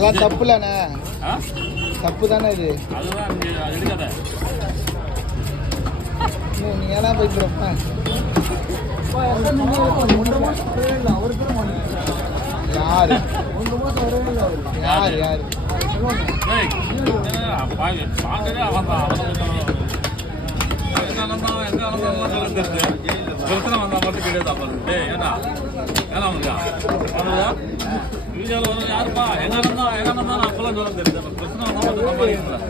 அதெல்லாம் தப்புலண்ணே, தப்பு தானே இது. அதுதான் எடுக்காத. நீ ஏன்னா போய்க்கிறப்ப யாரு யாரு யாரு பாக்கவே அவன் பிரச்சனை வந்தா மட்டும் கிடையாது. ஏன்னா ஏன்னா வீடியோவில் வரும் யாருப்பா எங்க இருந்தா அப்பெல்லாம் சொல்ல தெரியுது. பிரச்சனை வந்தா மட்டும் வெயில் தான்